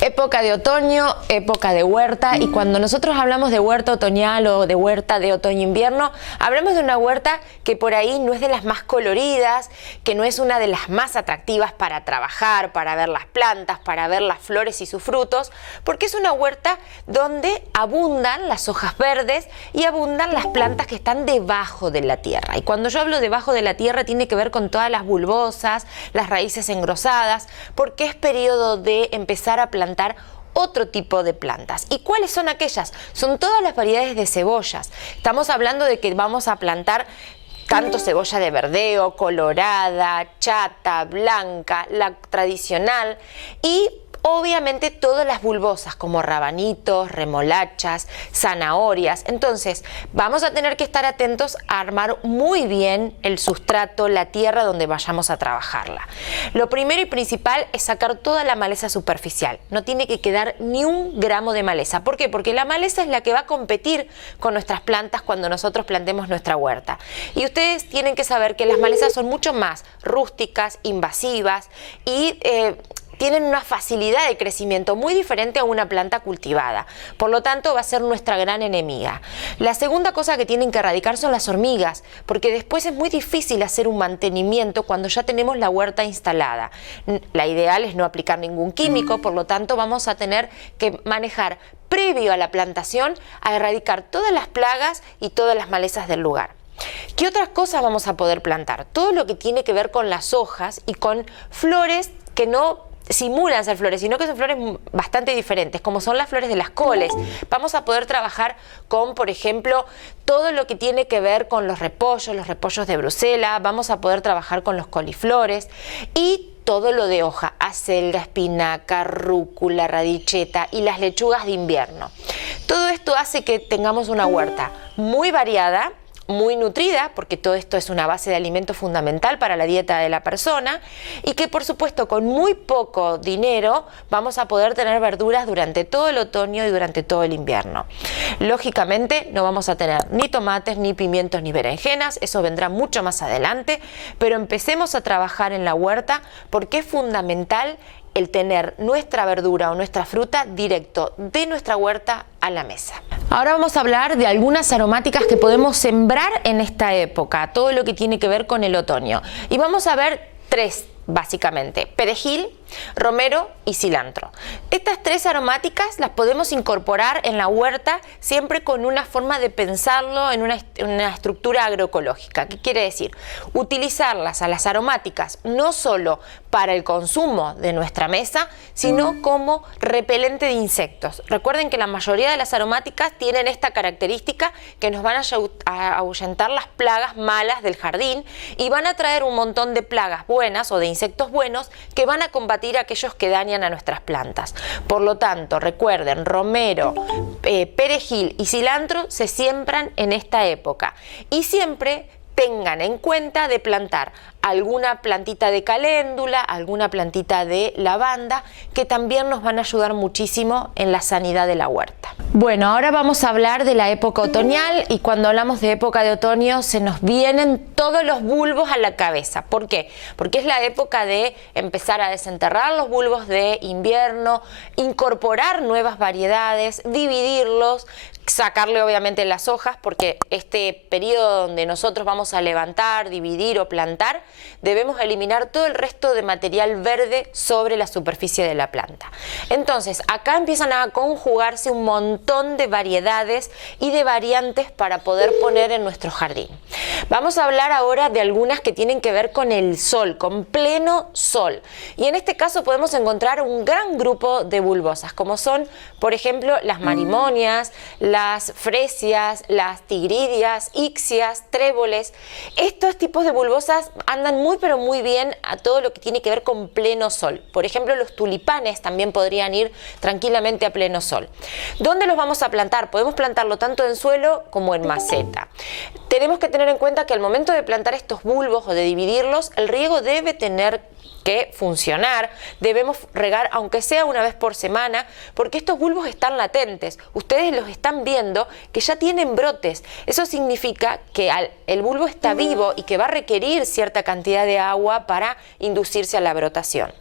Época de otoño, época de huerta, y cuando nosotros hablamos de huerta otoñal o de huerta de otoño-invierno, hablamos de una huerta que por ahí no es de las más coloridas, que no es una de las más atractivas para trabajar, para ver las plantas, para ver las flores y sus frutos, porque es una huerta donde abundan las hojas verdes y abundan las plantas que están debajo de la tierra. Y cuando yo hablo debajo de la tierra tiene que ver con todas las bulbosas, las raíces engrosadas, porque es periodo de empezar a plantar otro tipo de plantas. ¿Y cuáles son aquellas? Son todas las variedades de cebollas. Estamos hablando de que vamos a plantar tanto cebolla de verdeo, colorada, chata, blanca, la tradicional y obviamente todas las bulbosas como rabanitos, remolachas, zanahorias. Entonces vamos a tener que estar atentos a armar muy bien el sustrato, la tierra donde vayamos a trabajarla. Lo primero y principal es sacar toda la maleza superficial. No tiene que quedar ni un gramo de maleza. ¿Por qué? Porque la maleza es la que va a competir con nuestras plantas cuando nosotros plantemos nuestra huerta. Y ustedes tienen que saber que las malezas son mucho más rústicas, invasivas y tienen una facilidad de crecimiento muy diferente a una planta cultivada. Por lo tanto, va a ser nuestra gran enemiga. La segunda cosa que tienen que erradicar son las hormigas, porque después es muy difícil hacer un mantenimiento cuando ya tenemos la huerta instalada. La ideal es no aplicar ningún químico, por lo tanto, vamos a tener que manejar previo a la plantación a erradicar todas las plagas y todas las malezas del lugar. ¿Qué otras cosas vamos a poder plantar? Todo lo que tiene que ver con las hojas y con flores que no simulan ser flores, sino que son flores bastante diferentes, como son las flores de las coles. Vamos a poder trabajar con, por ejemplo, todo lo que tiene que ver con los repollos de Bruselas, vamos a poder trabajar con los coliflores y todo lo de hoja, acelga, espinaca, rúcula, radicheta y las lechugas de invierno. Todo esto hace que tengamos una huerta muy variada, muy nutrida, porque todo esto es una base de alimento fundamental para la dieta de la persona, y que por supuesto con muy poco dinero vamos a poder tener verduras durante todo el otoño y durante todo el invierno. Lógicamente no vamos a tener ni tomates, ni pimientos, ni berenjenas, eso vendrá mucho más adelante, pero empecemos a trabajar en la huerta porque es fundamental el tener nuestra verdura o nuestra fruta directo de nuestra huerta a la mesa. Ahora vamos a hablar de algunas aromáticas que podemos sembrar en esta época, todo lo que tiene que ver con el otoño. Y vamos a ver tres básicamente: perejil, romero y cilantro. Estas tres aromáticas las podemos incorporar en la huerta siempre con una forma de pensarlo en una estructura agroecológica. ¿Qué quiere decir? Utilizarlas a las aromáticas no solo para el consumo de nuestra mesa, sino como repelente de insectos. Recuerden que la mayoría de las aromáticas tienen esta característica, que nos van a ahuyentar las plagas malas del jardín y van a traer un montón de plagas buenas o de insectos buenos que van a combatir a aquellos que dañan a nuestras plantas. Por lo tanto, recuerden, romero, perejil y cilantro se siembran en esta época y siempre tengan en cuenta de plantar alguna plantita de caléndula, alguna plantita de lavanda, que también nos van a ayudar muchísimo en la sanidad de la huerta. Bueno, ahora vamos a hablar de la época otoñal, y cuando hablamos de época de otoño se nos vienen todos los bulbos a la cabeza. ¿Por qué? Porque es la época de empezar a desenterrar los bulbos de invierno, incorporar nuevas variedades, dividirlos, sacarle obviamente las hojas, porque este periodo donde nosotros vamos a levantar, dividir o plantar, debemos eliminar todo el resto de material verde sobre la superficie de la planta. Entonces, acá empiezan a conjugarse un montón de variedades y de variantes para poder poner en nuestro jardín. Vamos a hablar ahora de algunas que tienen que ver con el sol, con pleno sol. Y en este caso podemos encontrar un gran grupo de bulbosas, como son, por ejemplo, las marimonias, las fresias, las tigridias, ixias, tréboles. Estos tipos de bulbosas andan muy pero muy bien a todo lo que tiene que ver con pleno sol. Por ejemplo, los tulipanes también podrían ir tranquilamente a pleno sol. ¿Dónde los vamos a plantar? Podemos plantarlo tanto en suelo como en maceta. Tenemos que tener en cuenta que al momento de plantar estos bulbos o de dividirlos, el riego debe tener que funcionar. Debemos regar aunque sea una vez por semana, porque estos bulbos están latentes. Ustedes los están viendo que ya tienen brotes. Eso significa que el bulbo está vivo y que va a requerir cierta cantidad de agua para inducirse a la brotación.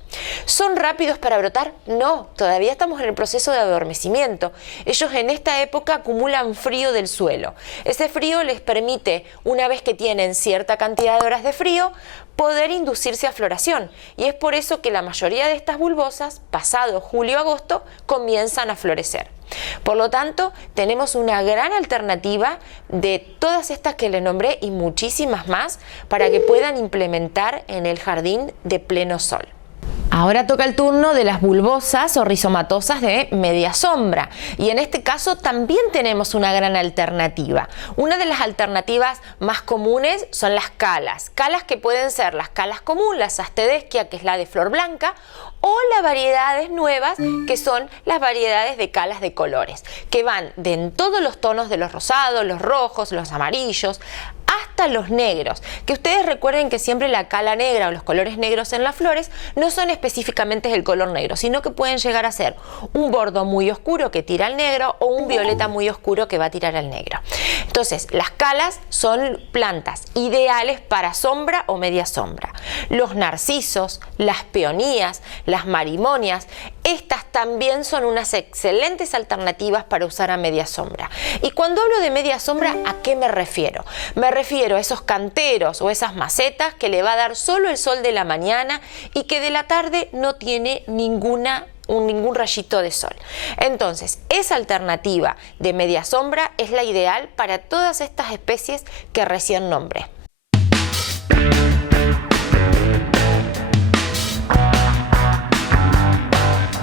¿Son rápidos para brotar? No, todavía estamos en el proceso de adormecimiento. Ellos en esta época acumulan frío del suelo. Ese frío les permite, una vez que tienen cierta cantidad de horas de frío, poder inducirse a floración. Y es por eso que la mayoría de estas bulbosas, pasado julio-agosto, comienzan a florecer. Por lo tanto, tenemos una gran alternativa de todas estas que les nombré y muchísimas más para que puedan implementar en el jardín de pleno sol. Ahora toca el turno de las bulbosas o rizomatosas de media sombra, y en este caso también tenemos una gran alternativa. Una de las alternativas más comunes son las calas que pueden ser las calas común, la Sastedeschia, que es la de flor blanca, o las variedades nuevas, que son las variedades de calas de colores, que van de en todos los tonos de los rosados, los rojos, los amarillos, hasta los negros, que ustedes recuerden que siempre la cala negra o los colores negros en las flores no son específicamente el color negro, sino que pueden llegar a ser un bordo muy oscuro que tira al negro o un violeta muy oscuro que va a tirar al negro. Entonces, las calas son plantas ideales para sombra o media sombra. Los narcisos, las peonías, las marimonias, estas también son unas excelentes alternativas para usar a media sombra. Y cuando hablo de media sombra, ¿a qué me refiero? Me refiero a esos canteros o esas macetas que le va a dar solo el sol de la mañana y que de la tarde no tiene ningún rayito de sol. Entonces, esa alternativa de media sombra es la ideal para todas estas especies que recién nombré.